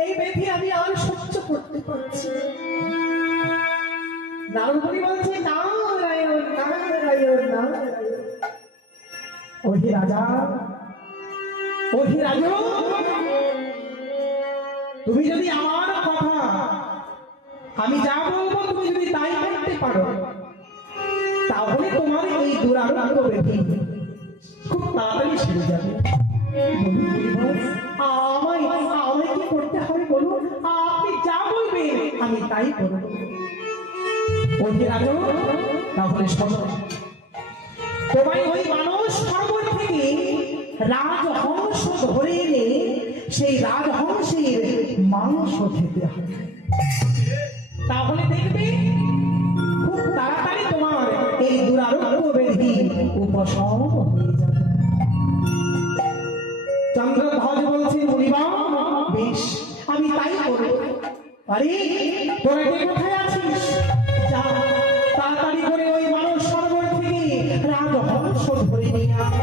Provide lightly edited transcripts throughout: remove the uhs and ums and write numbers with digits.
এই ব্যাধি আমি আর সহ্য করতে পারছি না। নারদমুনি বলছে নারায়ণ নারায়ণ নারায়ণ। ওহে রাজা, ওহে রাজা, তুমি যদি আমার কথা আমি যা বলবো তুমি যদি তাই করতে পারো, তাহলে তোমার এই দুরারোগ্য ব্যাধি খুব তাড়াতাড়ি সেরে যাবে। আমায় আমায় কি করতে হবে বলুন? আপনি যা বলবেন আমি তাই করবো। ওহে রাজা, তাহলে শোনো, তোমায় ওই মানুষ সরোবর থেকে রাজহংস ধরে এনে সেই রাজহংসের মাংস খেতে হবে। তাহলে দেখবে খুব তাড়াতাড়ি তোমার এই দুরারোগ্য ব্যাধি উপশম হয়ে যাবে। চন্দ্রধ্বজ বলছে মুনিবা, বেশ আমি তাই করব। আরে তোরা কে কোথায় আছিস? যা তাড়াতাড়ি করে ওই মানুষ সরোবর থেকে রাজহংস ধরে নিয়ে আয়।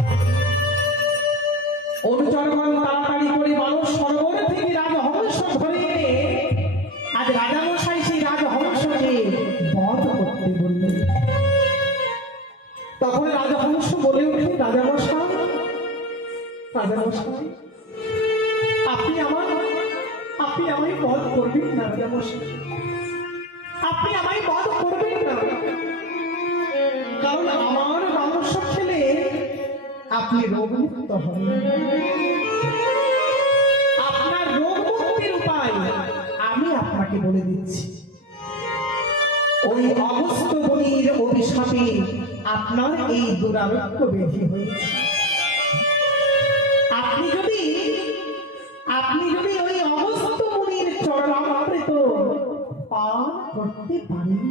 অনুচরগণ তাড়াতাড়ি করে মানুষ সরোবর থেকে রাজহংস ধরে এনে আজ রাজামশাই সেই রাজহংসকে বধ করতে বললেন। তখন রাজহংস বলে উঠে, রাজামশাই রাজামশাই আপনি আমায় বধ করবেন না। রাজামশাই আপনি আমায় বধ করবেন না, কারণ আমার মাংস খেলে আপনি রোগমুক্ত হবেন। আপনার রোগ মুক্তির উপায় আমি আপনাকে বলে দিচ্ছি। ওই অগস্ত্য মুনির অভিশাপে আপনার এই দুরারোগ্য ব্যাধি হয়েছে। আপনি যদি ওই অগস্ত্য মুনির চরণামৃত পান করতে পারেন,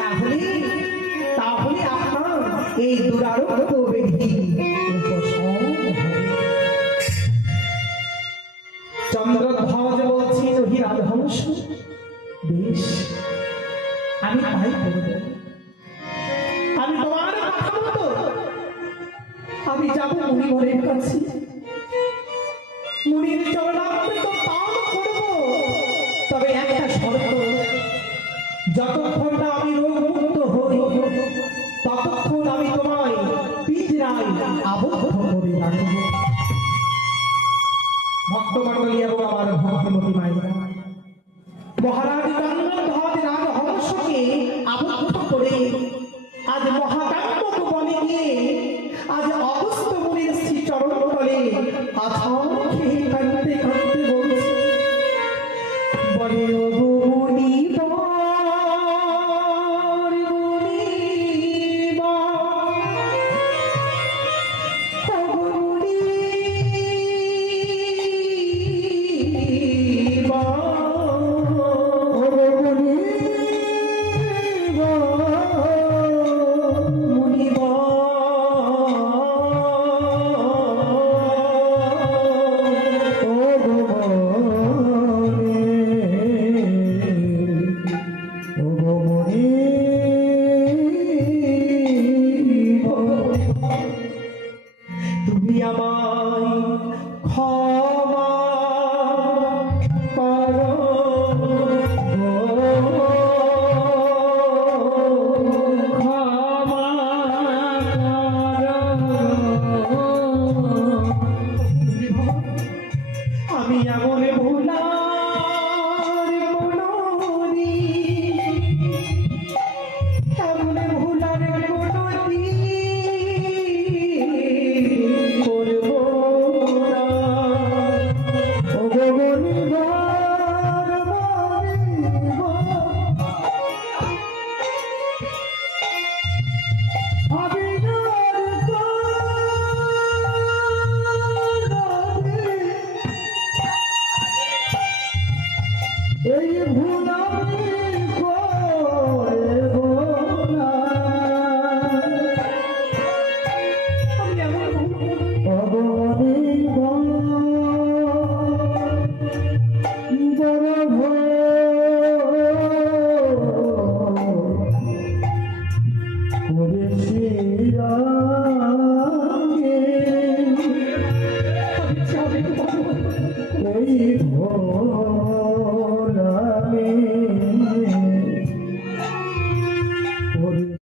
তাহলে আপনার এই দুরারোগ্য ব্যাধি উপশম হবে। চন্দ্রধ্বজ বলছি, ওহে রাজহংস, বেশ আমি তাই করব। আমি তোমার কথা মতো আমি যাব মুনিবরের কাছে, মুনির চরণামৃত পান করব। তবে একটা শর্ত, যতক্ষণ না আমি রোগমুক্ত হই ততক্ষণ আমি তোমায় পিঞ্জরায় আবদ্ধ করে রাখব। ভক্তমণ্ডলী এবং আমার ভক্তিমতী মায়েরা, মহারাজ চন্দ্রধ্বজ রাজহংসকে আবদ্ধ করে আজ মহাকাব্যক বনে গিয়ে আজ অগস্ত্য মুনির শ্রী চরণতলে আছাড় খেয়ে কাঁদতে কাঁদতে বলছে, বলে ওগো মুনিবর ওই